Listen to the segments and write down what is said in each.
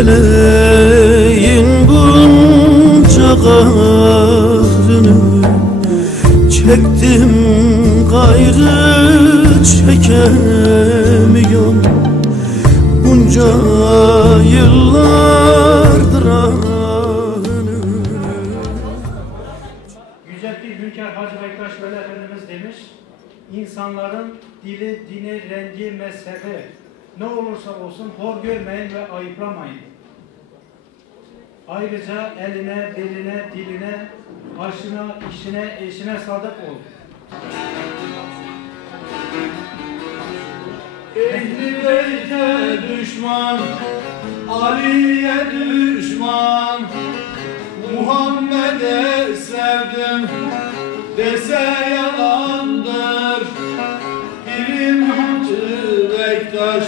Eleyin bunca kahrını Çektim gayrı çekemiyorum. Bunca yıllardır demiş İnsanların dili, dini, rengi, mezhebi ne olursa olsun hor görmeyin ve ayıplamayın. Ayrıca eline, beline, diline, aşına, işine, eşine sadık ol. Ehli beyte düşman, Ali'ye düşman, Muhammed'e sevdim dese yalandır. Birim Hacı Bektaş,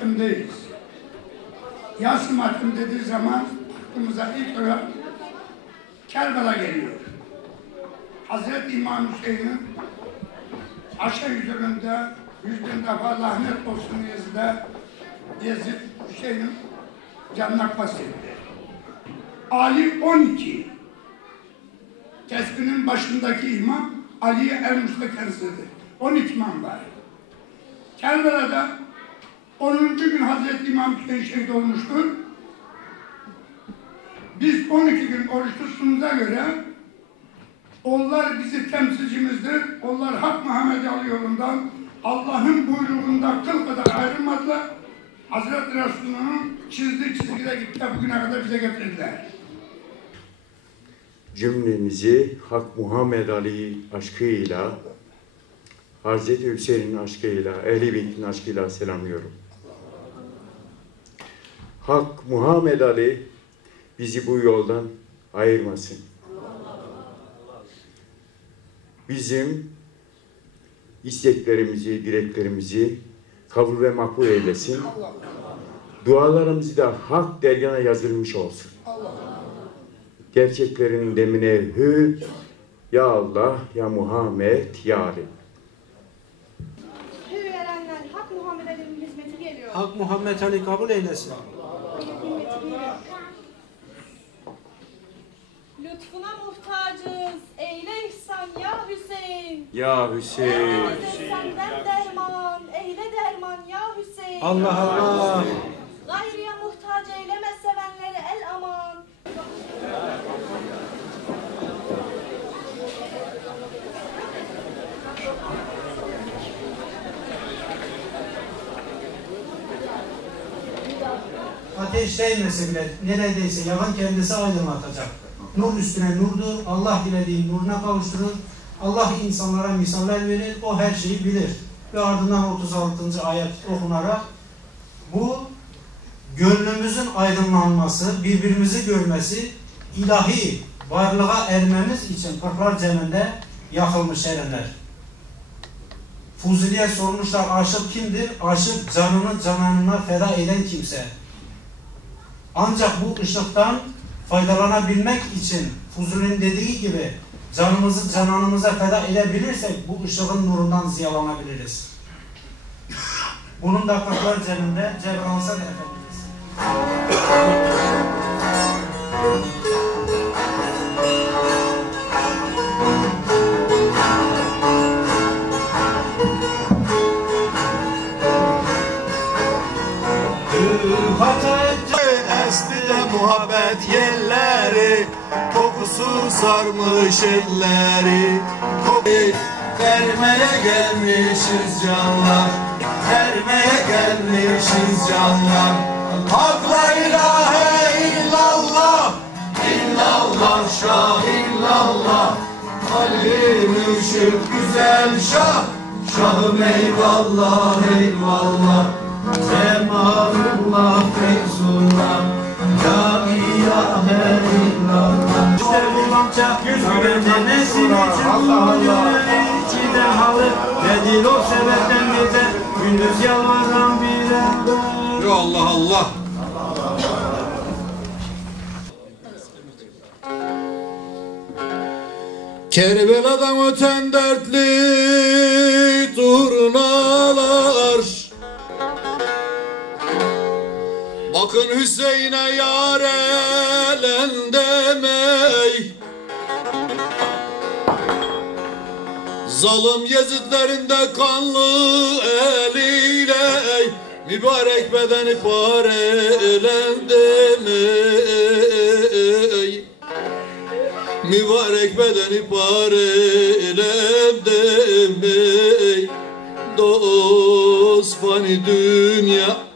Matımdayız. Yaş matım dediği zaman aklımıza ilk olarak Kerbela geliyor. Hazreti İmam Hüseyin'in aşağı yüzünde yüz bin defa lahmet olsun Yezid'e Yezid Hüseyin'in canına kastetti. Ali 12. Tesbinin başındaki imam Ali'ye el müstakensizdir. 12 imam var. Kerbela'da 10. gün Hazreti İmam Hüseyin şehit olmuştur. Biz 12 gün oruç tuttuğumuza göre onlar bizi temsilcimizdir. Onlar Hak Muhammed Ali yolundan Allah'ın buyruğundan kıl kadar ayrılmadılar. Hazreti Resulullah'ın çizdiği çizgide gitti bugüne kadar bize getirdiler. cümlemizi Hak Muhammed Ali aşkıyla, Hazreti Hüseyin'in aşkıyla, Ehl-i Beyt'in aşkıyla selamlıyorum. Hak Muhammed Ali bizi bu yoldan ayırmasın. Bizim isteklerimizi, dileklerimizi kabul ve makbul eylesin. Dualarımızı da hak dergana yazılmış olsun gerçeklerin demine hü ya Allah ya Muhammed ya Ali. Hak Muhammed Ali'nin hizmeti geliyor. Hak Muhammed Ali kabul eylesin. Lütfuna muhtacız. Eyle ihsan ya Hüseyin. Ya Hüseyin. Eyle senden derman. Eyle derman ya Hüseyin. Allah Allah. Gayriye Ateş değmese bile neredeyse yalan kendisi aydınlatacak. Nur üstüne nurdur. Allah dilediği nuruna kavuşturur. Allah insanlara misaller verir. O her şeyi bilir. Ve ardından 36. ayet okunarak bu gönlümüzün aydınlanması, birbirimizi görmesi, ilahi varlığa ermemiz için kırklar ceminde yakılmış erenler. Fuzuli'ye sormuşlar aşık kimdir? Aşık canını cananına feda eden kimse. Ancak bu ışıktan faydalanabilmek için Fuzuli'nin dediği gibi canımızı cananımıza feda edebilirsek bu ışığın nurundan ziyalanabiliriz. Bunun da kırklar ceminde Cebransel Efendimiz. Esti de muhabbet yerleri Kokusu sarmış elleri. Kokuyu vermeye gelmişiz canlar Vermeye gelmişiz canlar. Hak la ilahe illallah İllallah şah illallah Ali mürşid güzel şah Şahım eyvallah eyvallah. Cemalullah Feyzullah La ilahe illallah Sevdiğimce yüzüne nesil için Gönül içi de halı o sebepten gece Gündüz yalvaran bir Yo Allah Allah. Kerbela'dan öten dertli turna Bakın Hüseyin'e yar elen demey. Zalim Yezidlerinde kanlı eliyle Mübarek bedeni parelen demey. Mübarek bedeni parelen demey. Dost fani dünya